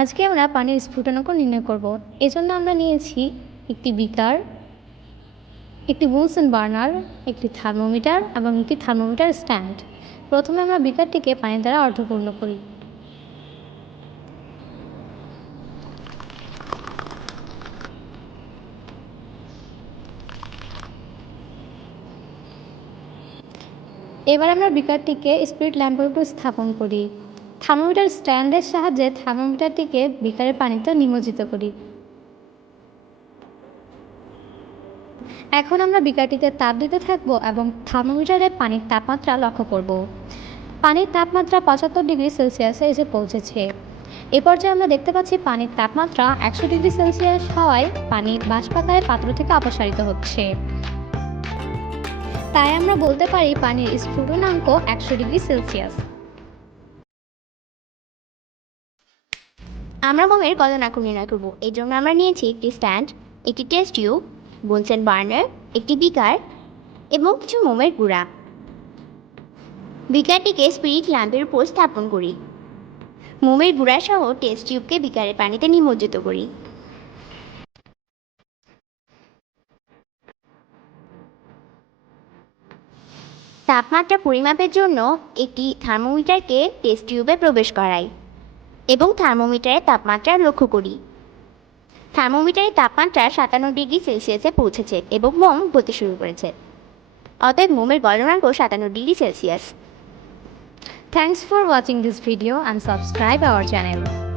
আজকে আমরা পানির স্ফুটনাঙ্ক নির্ণয় করব। এজন্য আমরা নিয়েছি একটি বিকার, একটি বুনসেন বার্নার, একটি থার্মোমিটার এবং একটি থার্মোমিটার স্ট্যান্ড। প্রথমে আমরা বিকারটিকে পানি দ্বারা অর্ধপূর্ণ করি। এবার আমরা বিকারটিকে স্পিরিট ল্যাম্পের উপর স্থাপন করি। থার্মোমিটার স্ট্যান্ডের সাহায্যে থার্মোমিটারটিকে বিকারের পানিতে নিমজ্জিত করি। এখন আমরা বিকারটিতে তাপ দিতে থাকবো এবং থার্মোমিটারে পানির তাপমাত্রা লক্ষ্য করব। পানির তাপমাত্রা 75 ডিগ্রি সেলসিয়াসে এসে পৌঁছেছে। এ পর্যায়ে আমরা দেখতে পাচ্ছি পানির তাপমাত্রা 100 ডিগ্রি সেলসিয়াস হওয়ায় পানি বাষ্পাকারে পাত্র থেকে অপসারিত হচ্ছে। তাই আমরা বলতে পারি পানির স্ফুটনাঙ্ক 100 ডিগ্রি সেলসিয়াস। আমরা মোমের গলনাঙ্ক নির্ণয় করব। এই জন্য আমরা নিয়েছি একটি স্ট্যান্ড, একটি টেস্ট টিউব, বুনসেন বার্নার, একটি বিকার এবং কিছু মোমের গুঁড়া। বিকারটিকে স্পিরিট ল্যাম্পের উপর স্থাপন করি। মোমের গুঁড়া সহ টেস্ট টিউবকে বিকারের পানিতে নিমজ্জিত করি। তাপমাত্রা পরিমাপের জন্য একটি থার্মোমিটারকে টেস্ট টিউবে প্রবেশ করাই এবং থার্মোমিটারের তাপমাত্রা লক্ষ্য করি। থার্মোমিটারের তাপমাত্রা 57 ডিগ্রি সেলসিয়াসে পৌঁছেছে এবং মোম গলতে শুরু করেছে। অতএব মোমের গলনাঙ্ক 57 degree Celsius. Thanks for watching this video and subscribe our channel.